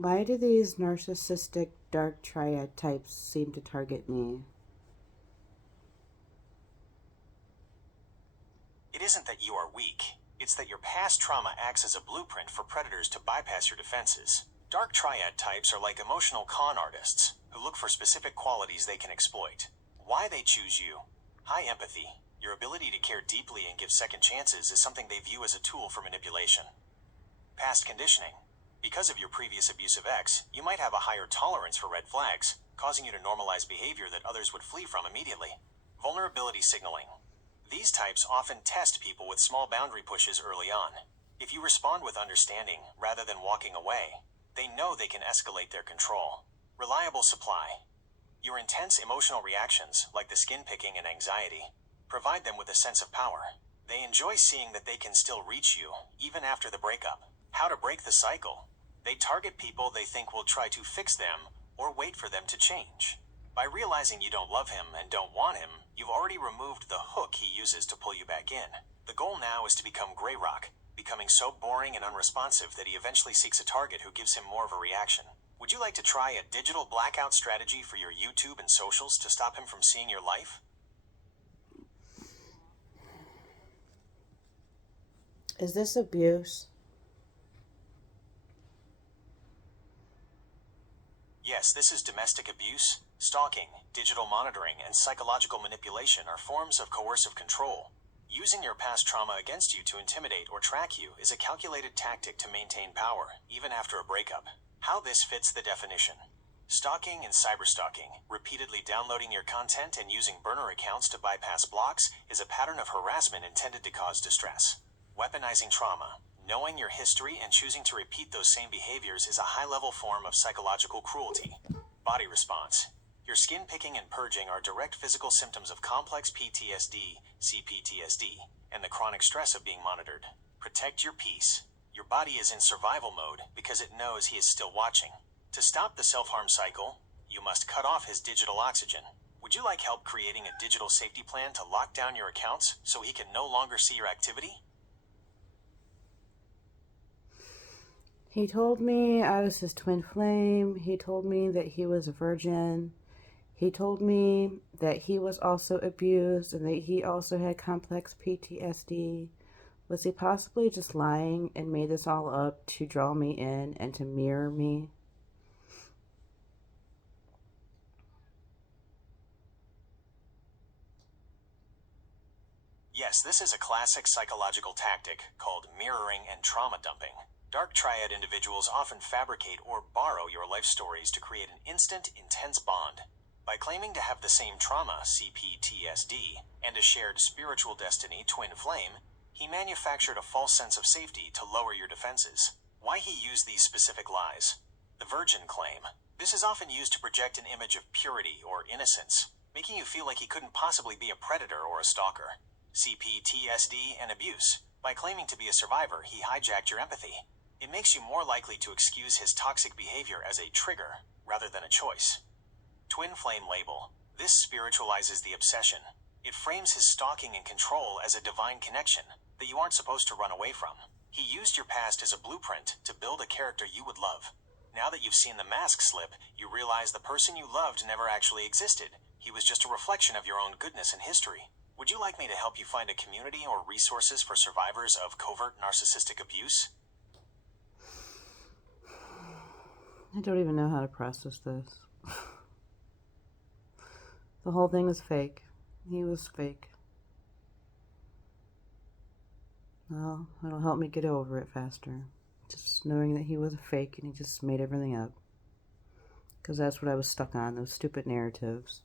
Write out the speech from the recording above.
Why do these narcissistic dark triad types seem to target me? It isn't that you are weak. It's that your past trauma acts as a blueprint for predators to bypass your defenses. Dark triad types are like emotional con artists who look for specific qualities they can exploit. Why they choose you? High empathy. Your ability to care deeply and give second chances is something they view as a tool for manipulation. Past conditioning. Because of your previous abusive ex, you might have a higher tolerance for red flags, causing you to normalize behavior that others would flee from immediately. Vulnerability signaling. These types often test people with small boundary pushes early on. If you respond with understanding rather than walking away, they know they can escalate their control. Reliable supply. Your intense emotional reactions, like the skin picking and anxiety, provide them with a sense of power. They enjoy seeing that they can still reach you, even after the breakup. How to break the cycle. They target people they think will try to fix them or wait for them to change. By realizing you don't love him and don't want him, you've already removed the hook he uses to pull you back in. The goal now is to become Grey Rock, becoming so boring and unresponsive that he eventually seeks a target who gives him more of a reaction. Would you like to try a digital blackout strategy for your YouTube and socials to stop him from seeing your life? Is this abuse? Yes, this is domestic abuse. Stalking, digital monitoring, and psychological manipulation are forms of coercive control. Using your past trauma against you to intimidate or track you is a calculated tactic to maintain power, even after a breakup. How this fits the definition. Stalking and cyberstalking, repeatedly downloading your content and using burner accounts to bypass blocks, is a pattern of harassment intended to cause distress. Weaponizing trauma. Knowing your history and choosing to repeat those same behaviors is a high-level form of psychological cruelty. Body response. Your skin picking and purging are direct physical symptoms of complex PTSD, CPTSD, and the chronic stress of being monitored. Protect your peace. Your body is in survival mode because it knows he is still watching. To stop the self-harm cycle, you must cut off his digital oxygen. Would you like help creating a digital safety plan to lock down your accounts so he can no longer see your activity? He told me I was his twin flame. He told me that he was a virgin. He told me that he was also abused and that he also had complex PTSD. Was he possibly just lying and made this all up to draw me in and to mirror me? Yes, this is a classic psychological tactic called mirroring and trauma dumping. Dark triad individuals often fabricate or borrow your life stories to create an instant, intense bond. By claiming to have the same trauma, CPTSD, and a shared spiritual destiny, twin flame, he manufactured a false sense of safety to lower your defenses. Why he used these specific lies. The virgin claim. This is often used to project an image of purity or innocence, making you feel like he couldn't possibly be a predator or a stalker. CPTSD and abuse. By claiming to be a survivor, he hijacked your empathy. It makes you more likely to excuse his toxic behavior as a trigger rather than a choice. Twin flame label. This spiritualizes the obsession. It frames his stalking and control as a divine connection that you aren't supposed to run away from. He used your past as a blueprint to build a character you would love. Now that you've seen the mask slip, you realize the person you loved never actually existed. He was just a reflection of your own goodness and history. Would you like me to help you find a community or resources for survivors of covert narcissistic abuse? I don't even know how to process this. The whole thing is fake. He was fake. Well, it'll help me get over it faster. Just knowing that he was a fake and he just made everything up. Because that's what I was stuck on, those stupid narratives.